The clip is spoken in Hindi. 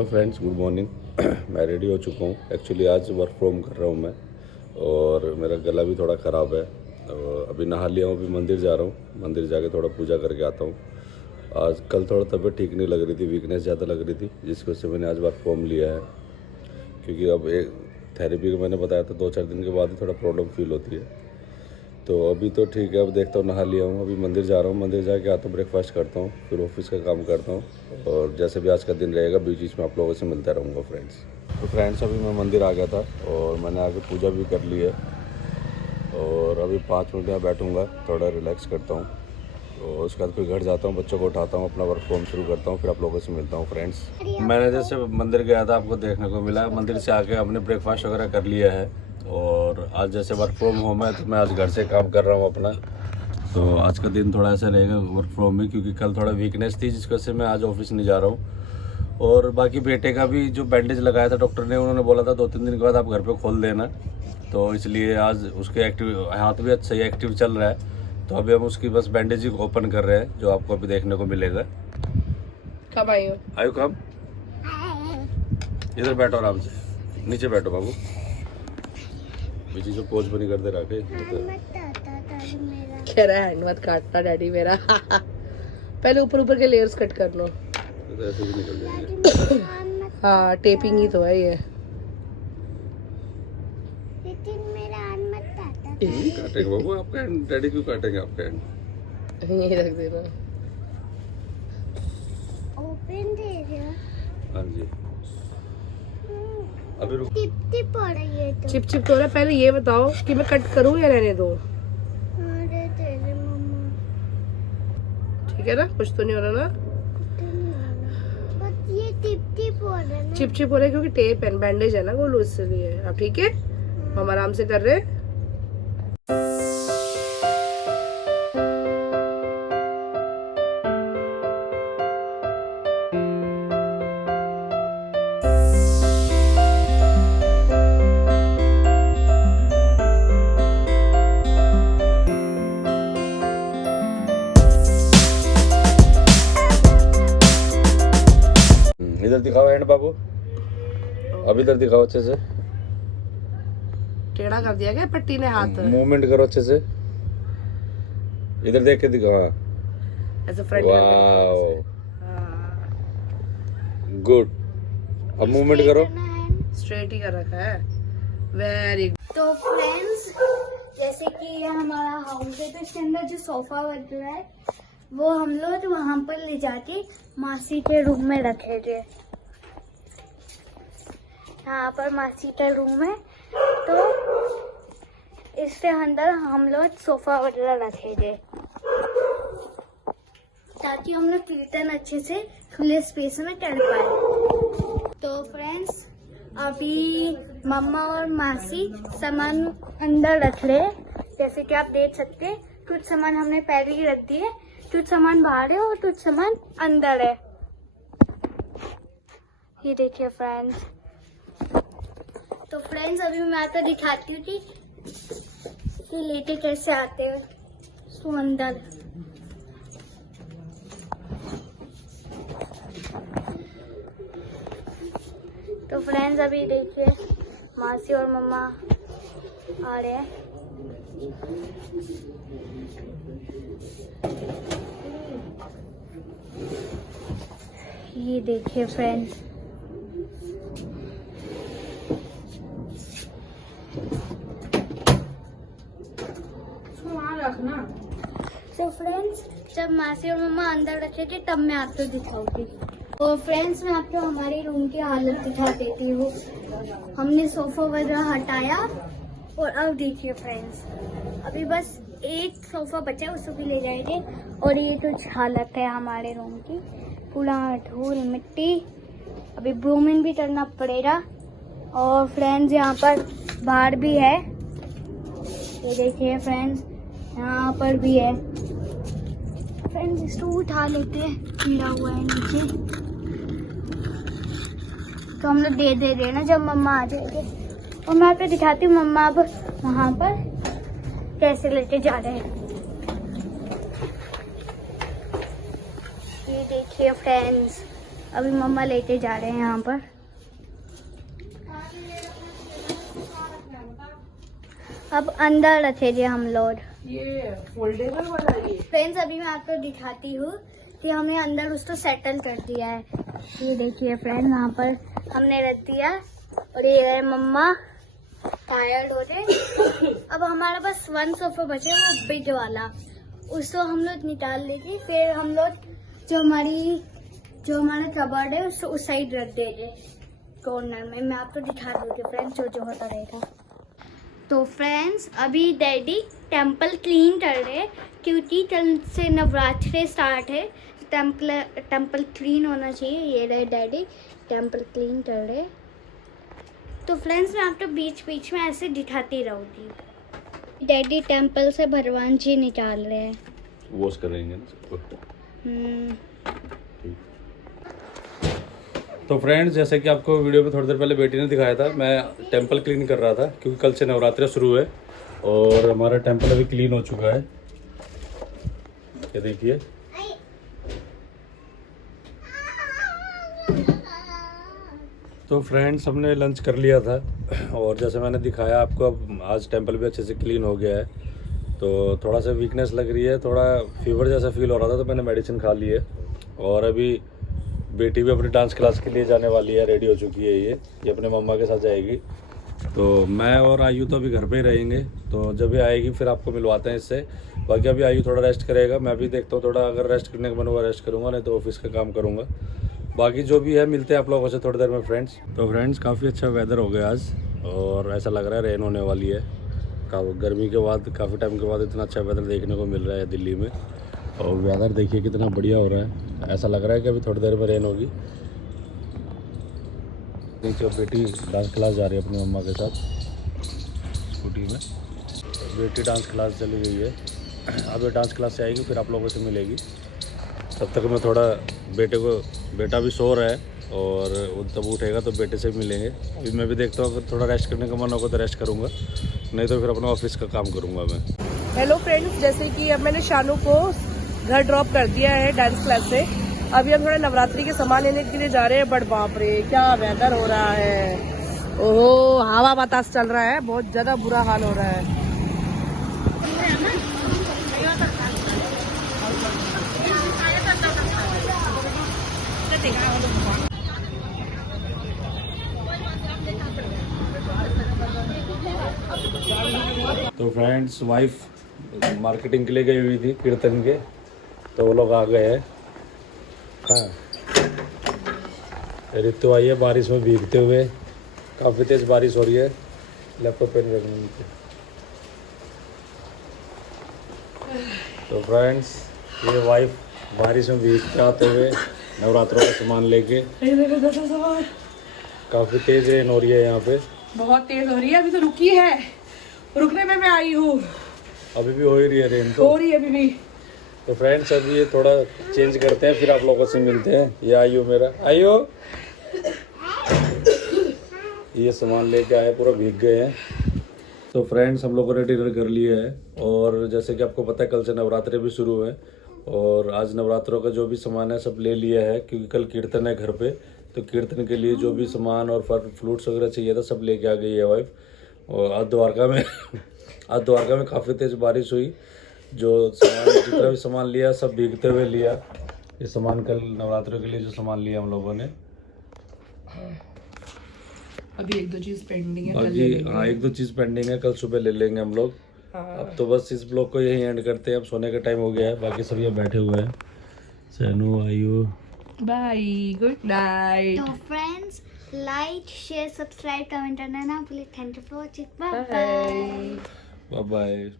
Hello friends, good morning. मैं रेडी हो चुका हूँ। एक्चुअली आज वर्क फ्रॉम कर रहा हूँ मैं, और मेरा गला भी थोड़ा ख़राब है। अभी नहा लिया हूँ, अभी मंदिर जा रहा हूँ। मंदिर जाके थोड़ा पूजा करके आता हूँ। आज कल थोड़ा तबीयत ठीक नहीं लग रही थी, वीकनेस ज़्यादा लग रही थी, जिसकी वजह से मैंने आज वर्क फ्रॉम लिया है। क्योंकि अब एक थेरेपी का मैंने बताया था 2-4 दिन के बाद ही थोड़ा प्रॉब्लम फील होती है। तो अभी तो ठीक है, अब देखता हूँ, नहा लिया हूँ, अभी मंदिर जा रहा हूँ। मंदिर जाके आता हूँ, ब्रेकफास्ट करता हूँ, फिर ऑफिस का काम करता हूँ। और जैसे भी आज का दिन रहेगा, बीच बीच में आप लोगों से मिलता रहूँगा फ्रेंड्स। तो फ्रेंड्स, अभी मैं मंदिर आ गया था और मैंने आके पूजा भी कर ली है। और अभी 5 मिनट यहाँ बैठूँगा, थोड़ा रिलैक्स करता हूँ। तो उसके बाद फिर घर जाता हूँ, बच्चों को उठाता हूँ, अपना वर्क फ्रॉम शुरू करता हूँ, फिर आप लोगों से मिलता हूँ फ्रेंड्स। मैंने जैसे मंदिर गया था, आपको देखने को मिला, मंदिर से आके हमने ब्रेकफास्ट वगैरह कर लिया है। और आज जैसे वर्क फ्रॉम होम है, तो मैं आज घर से काम कर रहा हूँ अपना। तो आज का दिन थोड़ा ऐसा रहेगा वर्क फ्रॉम में, क्योंकि कल थोड़ा वीकनेस थी, जिसकी वजह से मैं आज ऑफिस नहीं जा रहा हूँ। और बाकी बेटे का भी जो बैंडेज लगाया था डॉक्टर ने, उन्होंने बोला था 2-3 दिन के बाद आप घर पे खोल देना। तो इसलिए आज उसके हाथ भी सही एक्टिव चल रहा है। तो अभी हम उसकी बस बैंडेज ही ओपन कर रहे हैं, जो आपको अभी देखने को मिलेगा। कब आई हो? आयु कब? इधर बैठो, आराम से नीचे बैठो बाबू। बीच जो पोज बनी कर दे रखे। कह रहा है हैंड मत काटना डैडी मेरा। पहले ऊपर ऊपर के लेयर्स कट कर लो। तो ऐसे भी निकल जाएंगे। हाँ, टेपिंग ही तो है ये। काटेंगे बाबू आपका हैंड, डैडी क्यों काटेंगे आपका हैंड? यही रख देना। ओपन दे रहे हो? हाँ जी। अभी रुक। टिप हो रही है तो। चिप चिप तो रहा है। पहले ये बताओ कि मैं कट करूँ या रहने दो? अरे तेरे मम्मा, ठीक है ना, कुछ तो नहीं हो रहा ना? बस ये टिप हो रहा है ना। चिप चिप हो रहा है क्योंकि टेप है, बैंडेज है ना वो, लो इसलिए। अब ठीक है, हम आराम से कर रहे हैं। इधर दिखाओ हैंड बाबू, अब इधर दिखाओ अच्छे से। टेढ़ा कर दिया क्या पट्टी ने हाथ? मूवमेंट करो अच्छे से, इधर देख के दिखाओ। ऐसे फ्रंट। Wow, good. अब मूवमेंट करो। स्ट्रेट ही कर रखा है। Very good. तो फ्रेंड्स, जैसे कि ये हमारा हाउस है, तो इसके अंदर जो सोफा बच रहा है वो हम लोग वहाँ पर ले जाके मासी के रूम में रखे थे। यहाँ पर मासी का रूम है, तो इसके अंदर हम लोग सोफा वगैरह रखे थे, ताकि हम लोग कीर्तन अच्छे से खुले स्पेस में कर पाए। तो फ्रेंड्स, अभी मम्मा और मासी सामान अंदर रख रहे हैं। जैसे कि आप देख सकते हैं, कुछ सामान हमने पहले ही रख दिए, कुछ सामान बाहर है और कुछ सामान अंदर है। ये देखिए फ्रेंड्स। तो फ्रेंड्स, अभी मैं आपको दिखाती हूँ कि लेटे कैसे आते हैं सो अंदर। तो फ्रेंड्स, अभी देखिए मासी और मम्मा आ रहे हैं। ये देखिए फ्रेंड्स, रखना। तो फ्रेंड्स, जब मासी और मम्मा अंदर रखे थे तब मैं आपको दिखाऊंगी। तो फ्रेंड्स, मैं आपको हमारी रूम की हालत दिखा देती हूँ। हमने सोफा वगैरह हटाया और अब देखिए फ्रेंड्स, अभी बस एक सोफा बचा है, उसको भी ले जाएंगे। और ये कुछ हालत है हमारे रूम की, पूरा धूल मिट्टी। अभी ब्रूमिंग भी करना पड़ेगा। और फ्रेंड्स, यहाँ पर बाहर भी है, ये देखिए फ्रेंड्स, यहाँ पर भी है। फ्रेंड्स, इसको उठा लेते हैं, कीड़ा हुआ है नीचे, तो हम लोग दे रहे ना जब मम्मा आ जाएंगे। और मैं आपको दिखाती हूँ मम्मा अब वहाँ पर कैसे लेके जा रहे हैं। ये देखिए फ्रेंड्स, अभी मम्मा लेके जा रहे हैं यहाँ पर। अब अंदर रखेंगे हम लोग। ये फोल्डेबल वाला है ये। फ्रेंड्स अभी मैं आपको दिखाती हूँ कि हमने अंदर उसको सेटल कर दिया है। ये देखिए फ्रेंड्स, यहाँ पर हमने रख दिया और ये है मम्मा टायर्ड हो गए। अब हमारा बस 1 सोफा बचे, वो बिग वाला, उसको हम लोग निकाल लेंगे। फिर हम लोग जो हमारा कबर्ड है उसको उस साइड रख देंगे कॉर्नर में। मैं आपको दिखा दूँगी फ्रेंड्स जो होता रहेगा। तो फ्रेंड्स अभी डैडी टेंपल क्लीन कर रहे हैं क्योंकि कल से नवरात्रि स्टार्ट है। टेंपल क्लीन होना चाहिए। ये रहे डैडी टेंपल क्लीन कर रहे। तो फ्रेंड्स मैं आपको बीच बीच में ऐसे दिखाती रहूँगी। डैडी टेंपल से भगवान जी निकाल रहे हैं। वॉश करेंगे ना सबको। तो फ्रेंड्स जैसे कि आपको वीडियो में थोड़ी देर पहले बेटी ने दिखाया था, मैं टेंपल क्लीन कर रहा था क्योंकि कल से नवरात्रि शुरू है और हमारा टेंपल अभी क्लीन हो चुका है। ये देखिए, तो फ्रेंड्स हमने लंच कर लिया था और जैसे मैंने दिखाया आपको, अब आज टेंपल भी अच्छे से क्लीन हो गया है। तो थोड़ा सा वीकनेस लग रही है, थोड़ा फीवर जैसा फील हो रहा था, तो मैंने मेडिसिन खा ली है। और अभी बेटी भी अपनी डांस क्लास के लिए जाने वाली है, रेडी हो चुकी है। ये अपने मम्मा के साथ जाएगी। तो मैं और आयु तो अभी घर पे ही रहेंगे, तो जब भी आएगी फिर आपको मिलवाते हैं इससे। बाकी अभी आयु थोड़ा रेस्ट करेगा, मैं भी देखता हूँ थोड़ा, अगर रेस्ट करने का मन हुआ रेस्ट करूँगा, नहीं तो ऑफिस का काम करूँगा। बाकी जो भी है मिलते हैं आप लोगों से थोड़ी देर में फ्रेंड्स। तो फ्रेंड्स काफ़ी अच्छा वेदर हो गया आज और ऐसा लग रहा है रेन होने वाली है। गर्मी के बाद काफ़ी टाइम के बाद इतना अच्छा वेदर देखने को मिल रहा है दिल्ली में। और वेदर देखिए कितना बढ़िया हो रहा है, ऐसा लग रहा है कि अभी थोड़ी देर में रेन होगी। नीचे बेटी डांस क्लास जा रही है अपनी मम्मा के साथ स्कूटी में। बेटी डांस क्लास चली गई है, अब ये डांस क्लास से आएगी फिर आप लोगों से मिलेगी। तब तक मैं थोड़ा बेटा भी सो रहा है और वो तब उठेगा तो बेटे से भी मिलेंगे। अभी मैं भी देखता हूँ, अगर थोड़ा रेस्ट करने का मन होगा तो रेस्ट करूँगा, नहीं तो फिर अपना ऑफिस का काम करूँगा मैं। हेलो फ्रेंड्स, जैसे कि अब मैंने शानू को घर ड्रॉप कर दिया है डांस क्लास से। अभी हम थोड़ा नवरात्रि के सामान लेने के लिए जा रहे हैं। बट बाप रे क्या वेदर हो रहा है, ओहो हवा बतास चल रहा है, बहुत ज्यादा बुरा हाल हो रहा है। तो फ्रेंड्स वाइफ मार्केटिंग के लिए गई हुई थी कीर्तन के, तो वो लोग आ गए हैं। हाँ, ऋतु आई है बारिश में भीगते हुए, काफ़ी तेज़ बारिश हो रही है। लैपटॉप पे नहीं रखने की। तो फ्रेंड्स ये वाइफ बारिश में भीगते आते हुए नवरात्रों का सामान लेके, काफ़ी तेज़ रेन हो रही है यहाँ पे, बहुत तेज हो रही है। अभी तो रुकी है, रुकने में मैं आई हूँ। अभी भी हो ही रही है रेन, तो हो रही है अभी भी। तो फ्रेंड्स अभी ये थोड़ा चेंज करते हैं फिर आप लोगों से मिलते हैं। ये आयु मेरा आयु, ये सामान लेके आए, पूरा भीग गए हैं। तो फ्रेंड्स हम लोगों ने डिनर कर लिया है और जैसे कि आपको पता है कल से नवरात्रि भी शुरू है और आज नवरात्रों का जो भी सामान है सब ले लिया है क्योंकि कल कीर्तन है घर पे। तो कीर्तन के लिए जो भी सामान और फल फ्रूट्स वगैरह चाहिए था सब लेके आ गई है वाइफ। और आज द्वारका में काफ़ी तेज़ बारिश हुई, जो सामान जितना भी सामान लिया सब भीगते हुए लिया। ये सामान कल नवरात्रों के लिए जो सामान लिया हम लोगों ने, अभी 1-2 चीज पेंडिंग है, बाकी हाँ 1-2 चीज़ पेंडिंग है, कल सुबह ले लेंगे हम लोग। अब तो बस इस ब्लॉग को यहीं एंड करते हैं, अब सोने का टाइम हो गया है। बाकी सब ये बैठे हुए हैं, सैनू आयु, बाय, गुड नाइट। तो friends like share subscribe comment करना ना please. Thank you for watching, bye bye bye.